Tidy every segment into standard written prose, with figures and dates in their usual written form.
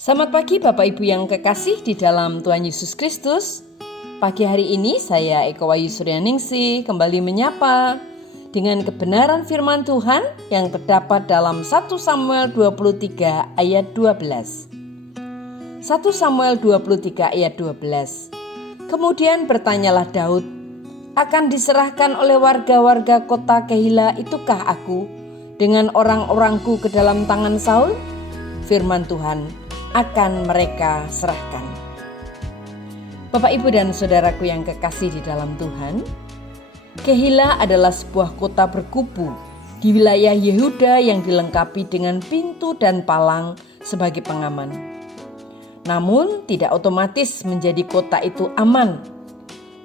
Selamat pagi Bapak Ibu yang kekasih di dalam Tuhan Yesus Kristus. Pagi hari ini saya Eko Wayu Suryaningsih kembali menyapa dengan kebenaran firman Tuhan yang terdapat dalam 1 Samuel 23 ayat 12. 1 Samuel 23 ayat 12. Kemudian bertanyalah Daud, akan diserahkan oleh warga-warga kota Keila itukah aku dengan orang-orangku ke dalam tangan Saul? Firman Tuhan, akan mereka serahkan. Bapak, Ibu, dan saudaraku yang kekasih di dalam Tuhan, Keila adalah sebuah kota berkubu di wilayah Yehuda yang dilengkapi dengan pintu dan palang sebagai pengaman. Namun tidak otomatis menjadi kota itu aman.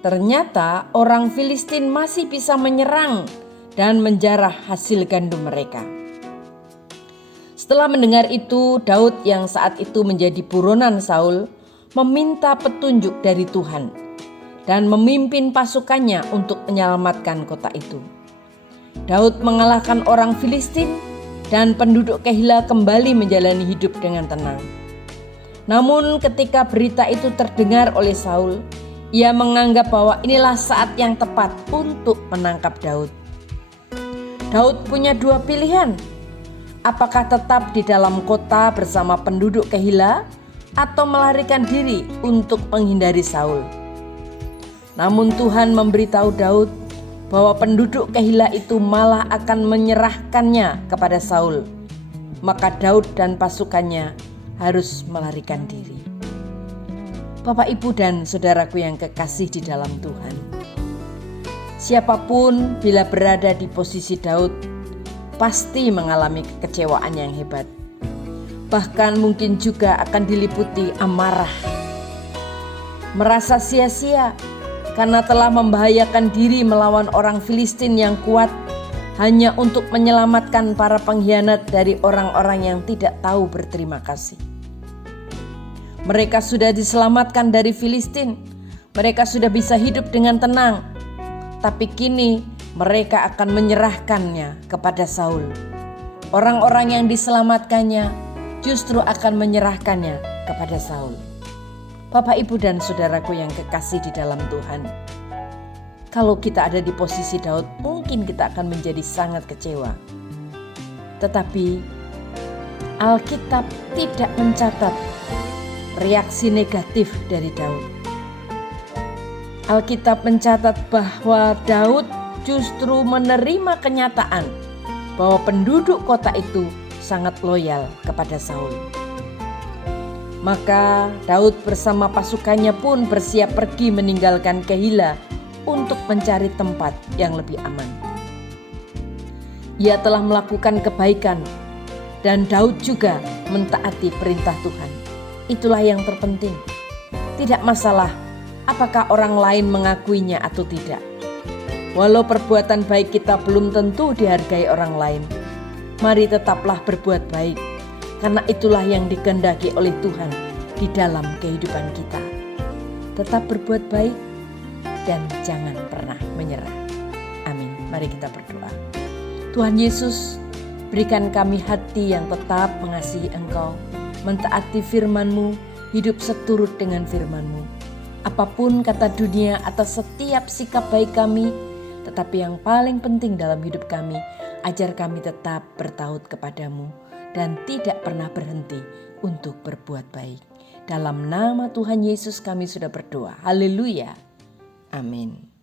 Ternyata orang Filistin masih bisa menyerang dan menjarah hasil gandum mereka. Setelah mendengar itu, Daud yang saat itu menjadi buronan Saul meminta petunjuk dari Tuhan dan memimpin pasukannya untuk menyelamatkan kota itu. Daud mengalahkan orang Filistin dan penduduk Keila kembali menjalani hidup dengan tenang. Namun ketika berita itu terdengar oleh Saul, ia menganggap bahwa inilah saat yang tepat untuk menangkap Daud. Daud punya dua pilihan. Apakah tetap di dalam kota bersama penduduk Keila atau melarikan diri untuk menghindari Saul? Namun Tuhan memberitahu Daud bahwa penduduk Keila itu malah akan menyerahkannya kepada Saul. Maka Daud dan pasukannya harus melarikan diri. Bapak, Ibu, dan saudaraku yang kekasih di dalam Tuhan, siapapun bila berada di posisi Daud pasti mengalami kekecewaan yang hebat. Bahkan mungkin juga akan diliputi amarah. Merasa sia-sia karena telah membahayakan diri melawan orang Filistin yang kuat hanya untuk menyelamatkan para pengkhianat dari orang-orang yang tidak tahu berterima kasih. Mereka sudah diselamatkan dari Filistin. Mereka sudah bisa hidup dengan tenang. Tapi kini mereka akan menyerahkannya kepada Saul. Orang-orang yang diselamatkannya justru akan menyerahkannya kepada Saul. Bapak, Ibu, dan saudaraku yang kekasih di dalam Tuhan, kalau kita ada di posisi Daud, mungkin kita akan menjadi sangat kecewa. Tetapi Alkitab tidak mencatat reaksi negatif dari Daud. Alkitab mencatat bahwa Daud justru menerima kenyataan bahwa penduduk kota itu sangat loyal kepada Saul. Maka Daud bersama pasukannya pun bersiap pergi meninggalkan Keila untuk mencari tempat yang lebih aman. Ia telah melakukan kebaikan dan Daud juga mentaati perintah Tuhan. Itulah yang terpenting. Tidak masalah apakah orang lain mengakuinya atau tidak. Walau perbuatan baik kita belum tentu dihargai orang lain, mari tetaplah berbuat baik, karena itulah yang dikehendaki oleh Tuhan di dalam kehidupan kita. Tetap berbuat baik dan jangan pernah menyerah. Amin. Mari kita berdoa. Tuhan Yesus, berikan kami hati yang tetap mengasihi Engkau, mentaati firman-Mu, hidup seturut dengan firman-Mu. Apapun kata dunia atas setiap sikap baik kami, tetapi yang paling penting dalam hidup kami, ajar kami tetap bertaut kepadamu dan tidak pernah berhenti untuk berbuat baik. Dalam nama Tuhan Yesus kami sudah berdoa. Haleluya. Amin.